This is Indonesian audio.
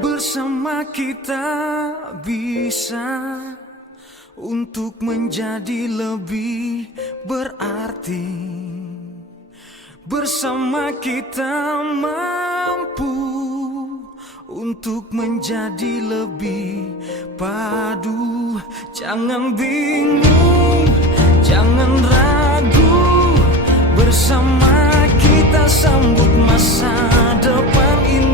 Bersama kita bisa untuk menjadi lebih berarti. Bersama kita mampu untuk menjadi lebih padu. Jangan bingung, jangan ragu. Bersama kita sambut masa depan ini.